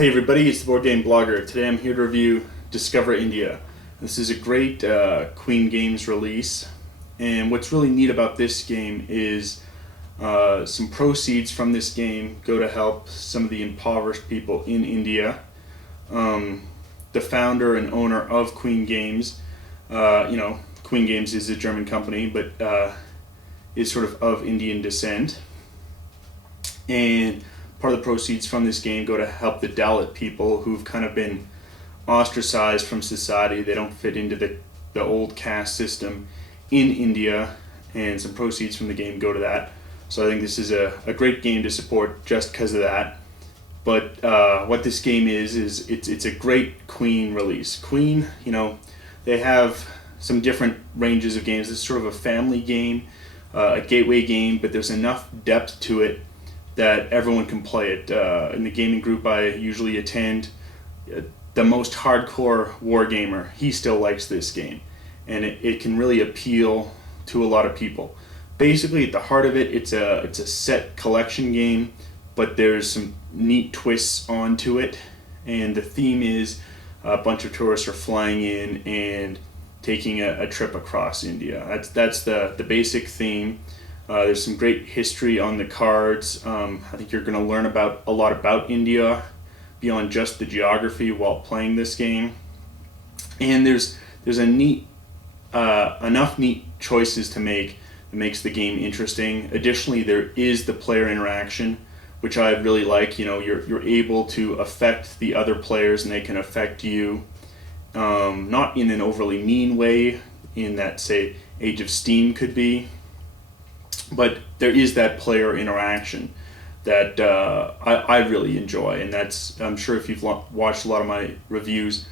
Hey everybody, it's the Board Game Blogger. Today I'm here to review Discover India. This is a great Queen Games release, and what's really neat about this game is some proceeds from this game go to help some of the impoverished people in India. The founder and owner of Queen Games, Queen Games is a German company, but is sort of Indian descent. And part of the proceeds from this game go to help the Dalit people who've kind of been ostracized from society. They don't fit into the old caste system in India, and some proceeds from the game go to that. So I think this is a great game to support just because of that. But what this game is it's a great Queen release. Queen, they have some different ranges of games. It's sort of a family game, a gateway game, but there's enough depth to it that everyone can play it. In the gaming group I usually attend, the most hardcore wargamer, he still likes this game, and it can really appeal to a lot of people. Basically, at the heart of it, it's a set collection game, but there's some neat twists onto it, and the theme is a bunch of tourists are flying in and taking a trip across India. That's the basic theme. There's some great history on the cards. I think you're going to learn a lot about India beyond just the geography while playing this game. And there's a neat enough neat choices to make that makes the game interesting. Additionally, there is the player interaction, which I really like. You're able to affect the other players, and they can affect you, not in an overly mean way, in that, say, Age of Steam could be. But there is that player interaction that I really enjoy, and I'm sure if you've watched a lot of my reviews,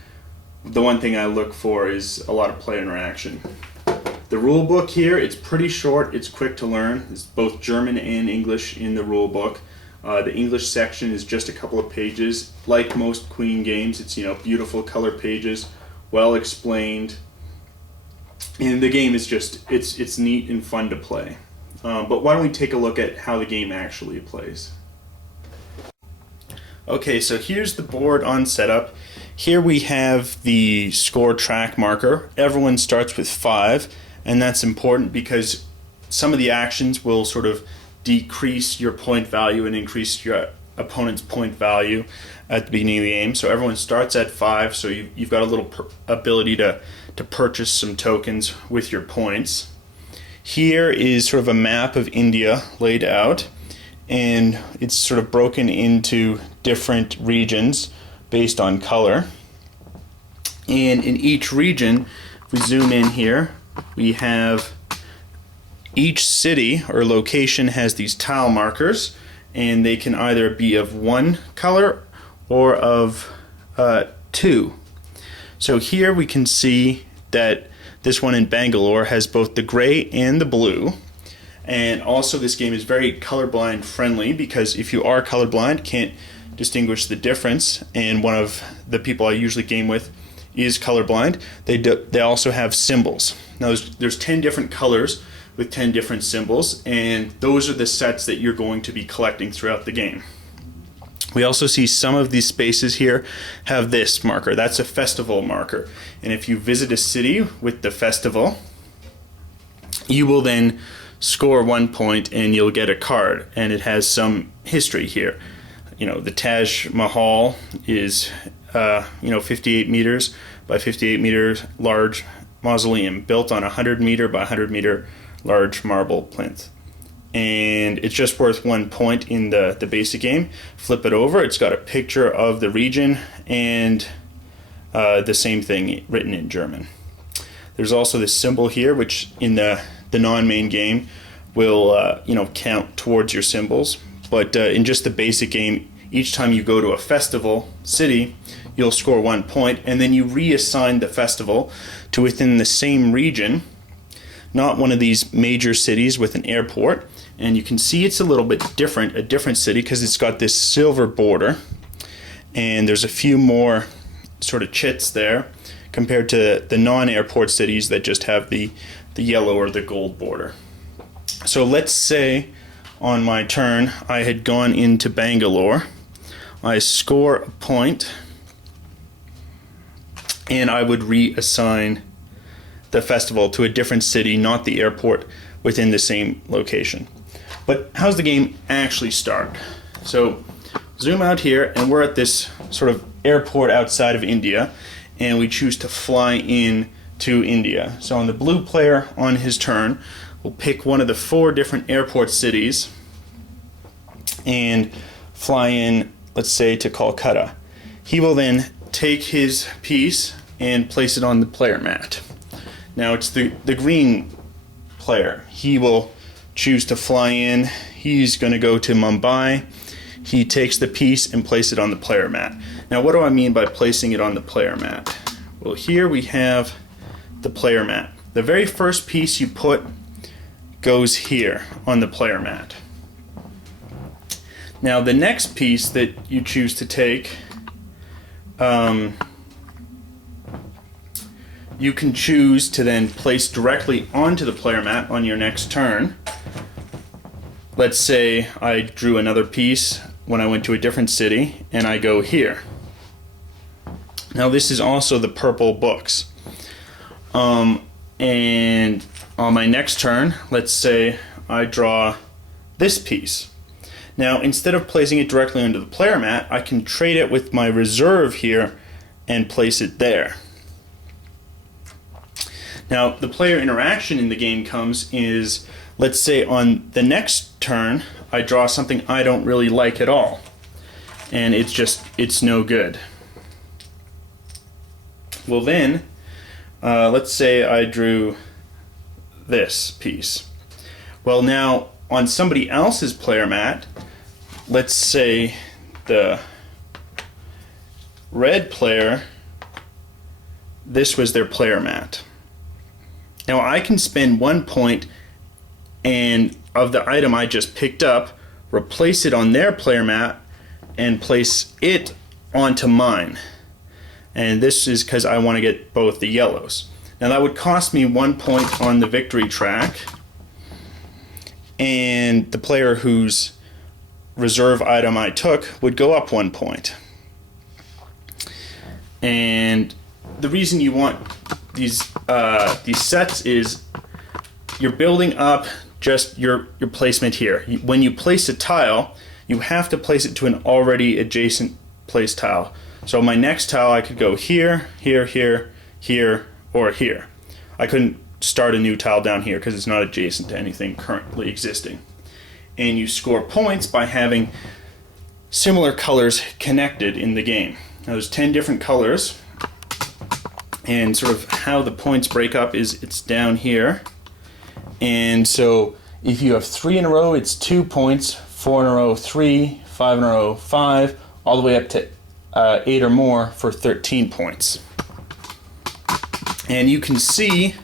the one thing I look for is a lot of player interaction. The rule book here, it's pretty short, it's quick to learn. It's both German and English in the rule book. The English section is just a couple of pages. Like most Queen games, it's beautiful color pages, well explained, and the game is just it's neat and fun to play. But why don't we take a look at how the game actually plays. Okay, so here's the board on setup. Here we have the score track marker. Everyone starts with 5, and that's important because some of the actions will sort of decrease your point value and increase your opponent's point value at the beginning of the game. So everyone starts at 5, so you've got a little ability to purchase some tokens with your points. Here is sort of a map of India laid out, and it's sort of broken into different regions based on color. And in each region, if we zoom in here, we have each city or location has these tile markers, and they can either be of one color or of 2. So here we can see that this one in Bangalore has both the gray and the blue, and also this game is very colorblind friendly, because if you are colorblind, can't distinguish the difference, and one of the people I usually game with is colorblind, they also have symbols. Now there's 10 different colors with 10 different symbols, and those are the sets that you're going to be collecting throughout the game. We also see some of these spaces here have this marker. That's a festival marker. And if you visit a city with the festival, you will then score 1 point and you'll get a card. And it has some history here. The Taj Mahal is 58 meters by 58 meters large mausoleum built on a 100 meter by 100 meter large marble plinth. And it's just worth 1 point in the basic game. Flip it over, it's got a picture of the region and the same thing written in German. There's also this symbol here, which in the non-main game will count towards your symbols. But in just the basic game, each time you go to a festival city, you'll score 1 point, and then you reassign the festival to within the same region, not one of these major cities with an airport. And you can see it's a little bit different, a different city, because it's got this silver border, and there's a few more sort of chits there compared to the non-airport cities that just have the yellow or the gold border. So let's say on my turn I had gone into Bangalore. I score a point, and I would reassign the festival to a different city, not the airport within the same location. But how's the game actually start? So zoom out here, and we're at this sort of airport outside of India, and we choose to fly in to India. So on the blue player, on his turn, will pick one of the 4 different airport cities and fly in, let's say, to Kolkata. He will then take his piece and place it on the player mat. Now it's the green player. He will choose to fly in. He's going to go to Mumbai. He takes the piece and place it on the player mat. Now what do I mean by placing it on the player mat? Well, here we have the player mat. The very first piece you put goes here on the player mat. Now the next piece that you choose to take, you can choose to then place directly onto the player mat on your next turn. Let's say I drew another piece when I went to a different city, and I go here. Now this is also the purple books. And on my next turn, let's say I draw this piece. Now instead of placing it directly onto the player mat, I can trade it with my reserve here and place it there. Now the player interaction in the game comes is, let's say on the next turn I draw something I don't really like at all, and it's no good. Well then, let's say I drew this piece. Well now on somebody else's player mat, let's say the red player, this was their player mat. Now I can spend 1 point and of the item I just picked up, replace it on their player mat and place it onto mine. And this is because I want to get both the yellows. Now that would cost me 1 point on the victory track, and the player whose reserve item I took would go up 1 point. And the reason you want these sets is you're building up just your placement here. When you place a tile, you have to place it to an already adjacent place tile. So my next tile I could go here, here, here, here, or here. I couldn't start a new tile down here because it's not adjacent to anything currently existing. And you score points by having similar colors connected in the game. Now there's 10 different colors, and sort of how the points break up is it's down here. And so if you have 3 in a row, it's 2 points, 4 in a row, 3, 5 in a row, 5, all the way up to 8 or more for 13 points. And you can see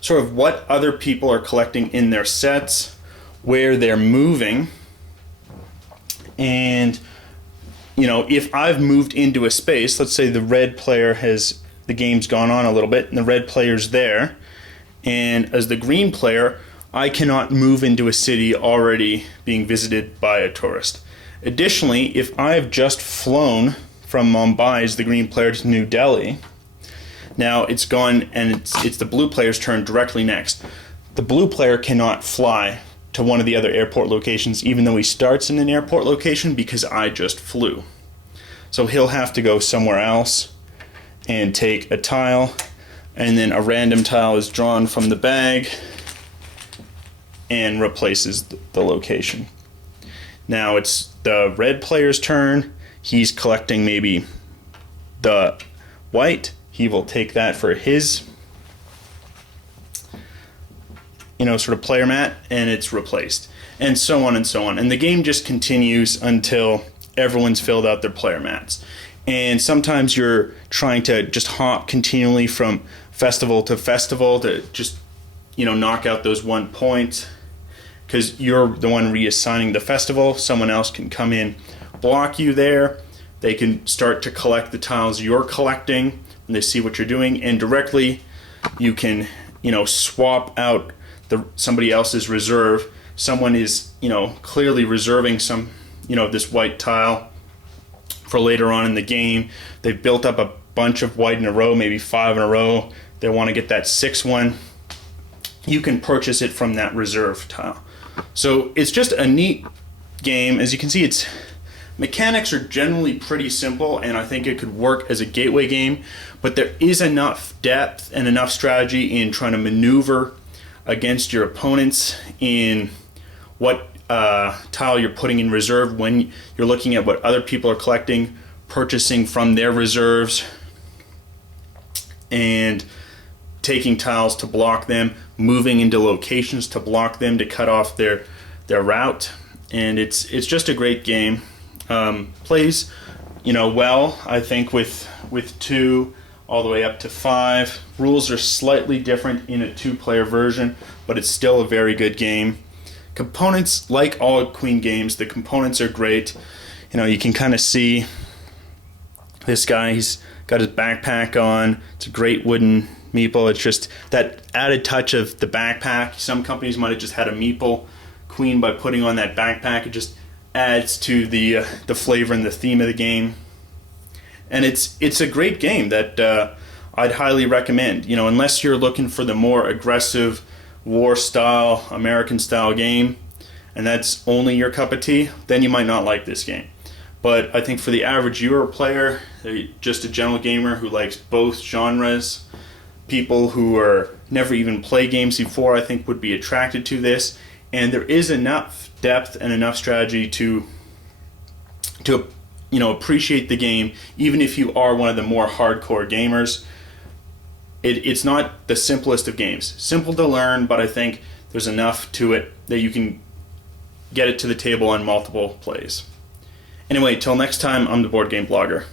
sort of what other people are collecting in their sets, where they're moving, and you know, if I've moved into a space, let's say the red player the game's gone on a little bit and the red player's there, and as the green player I cannot move into a city already being visited by a tourist. Additionally, if I've just flown from Mumbai as the green player to New Delhi, now it's gone and it's the blue player's turn directly next. The blue player cannot fly to one of the other airport locations even though he starts in an airport location because I just flew. So he'll have to go somewhere else and take a tile, and then a random tile is drawn from the bag and replaces the location. Now it's the red player's turn. He's collecting maybe the white. He will take that for his, sort of player mat, and it's replaced, and so on and so on. And the game just continues until everyone's filled out their player mats. And sometimes you're trying to just hop continually from festival to festival to just, knock out those 1 point, because you're the one reassigning the festival. Someone else can come in, block you there. They can start to collect the tiles you're collecting when they see what you're doing, and directly you can, swap out somebody else's reserve. Someone is, clearly reserving some, this white tile, for later on in the game. They've built up a bunch of white in a row, maybe 5 in a row. They want to get that 6th one. You can purchase it from that reserve tile. So it's just a neat game. As you can see, its mechanics are generally pretty simple, and I think it could work as a gateway game, but there is enough depth and enough strategy in trying to maneuver against your opponents in what tile you're putting in reserve when you're looking at what other people are collecting, purchasing from their reserves, and taking tiles to block them, moving into locations to block them, to cut off their route. And it's just a great game. Plays, well, I think with 2 all the way up to 5. Rules are slightly different in a 2-player version, but it's still a very good game. Components, like all Queen games, the components are great. You can kind of see this guy, he's got his backpack on. It's a great wooden meeple. It's just that added touch of the backpack. Some companies might have just had a meeple queen by putting on that backpack. It just adds to the flavor and the theme of the game. And it's a great game that I'd highly recommend. Unless you're looking for the more aggressive war style, American style game, and that's only your cup of tea, then you might not like this game. But I think for the average Euro player, just a general gamer who likes both genres, people who are never even play games before, I think would be attracted to this. And there is enough depth and enough strategy to appreciate the game, even if you are one of the more hardcore gamers. It's not the simplest of games. Simple to learn, but I think there's enough to it that you can get it to the table on multiple plays. Anyway, till next time, I'm the Board Game Blogger.